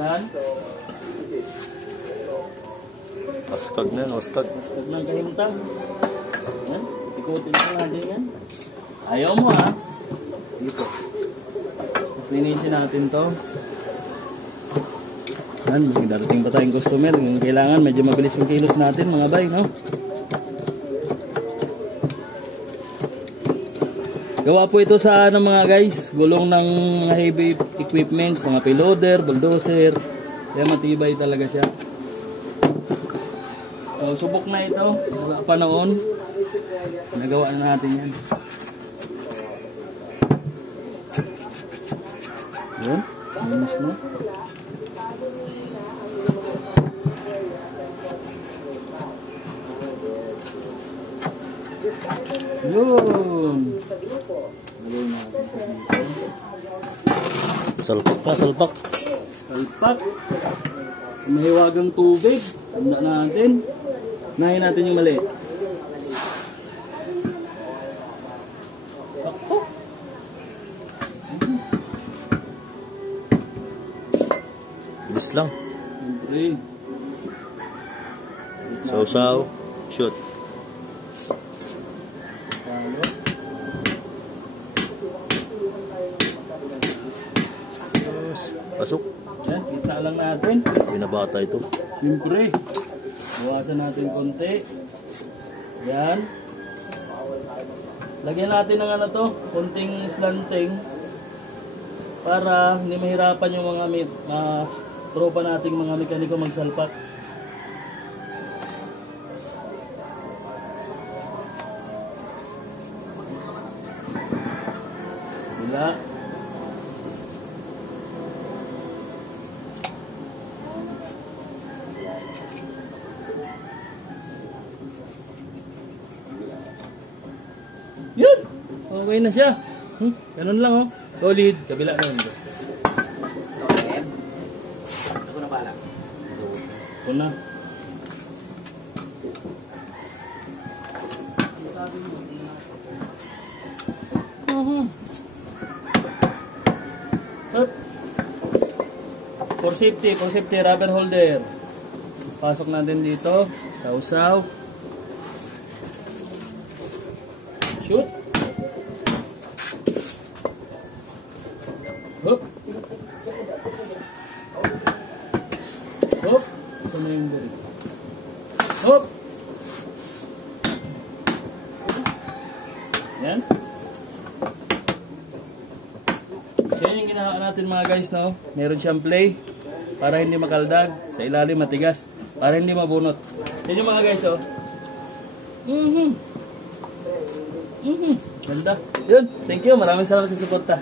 Yan. Waskag na yan, waskag. Waskag ng kahimtang. Yan. Ikutin na natin yan. Ayaw mo ha. Dito. Finisin natin to. Yan. May darating pa tayong customer. Kailangan medyo mabilis yung kilos natin mga bay, no? Gawa po ito sa ano mga guys, gulong ng mga heavy equipments, mga piloder, bulldozer. Kaya matibay talaga siya. So subok na ito, sa panahon. Nagawa na natin yan. Yan, linis na. Yun. Salpak ka, salpak. Salpak. Mahiwagang tubig. Tanda natin. Nahin natin yung mali. Takpo. Bilis lang. Siyempre. Sausaw. Shoot. Pasok. Yan, kita lang natin. Binabata ito. Siyempre. Bawasan natin konti. Yan. Lagyan natin ng ano to, konting slanting para hindi mahirapan yung mga tropa nating mga mekaniko magsalpak. Bila. Yun! Okay na siya. Ganun lang oh. Solid. Kabila na yun. Ako na pala. Ito na. For safety, rubber holder. Pasok natin dito. Sausaw. Shoot. Hop. Hop. Ito na yung buri. Hop. Yan. So yun yung ginawa natin mga guys, no? Meron siyang play para hindi makaldag. Sa ilalim matigas. Para hindi mabunot. Yan yung mga guys, oh. Ganda. Yun. Thank you. Maraming salamat sa suporta.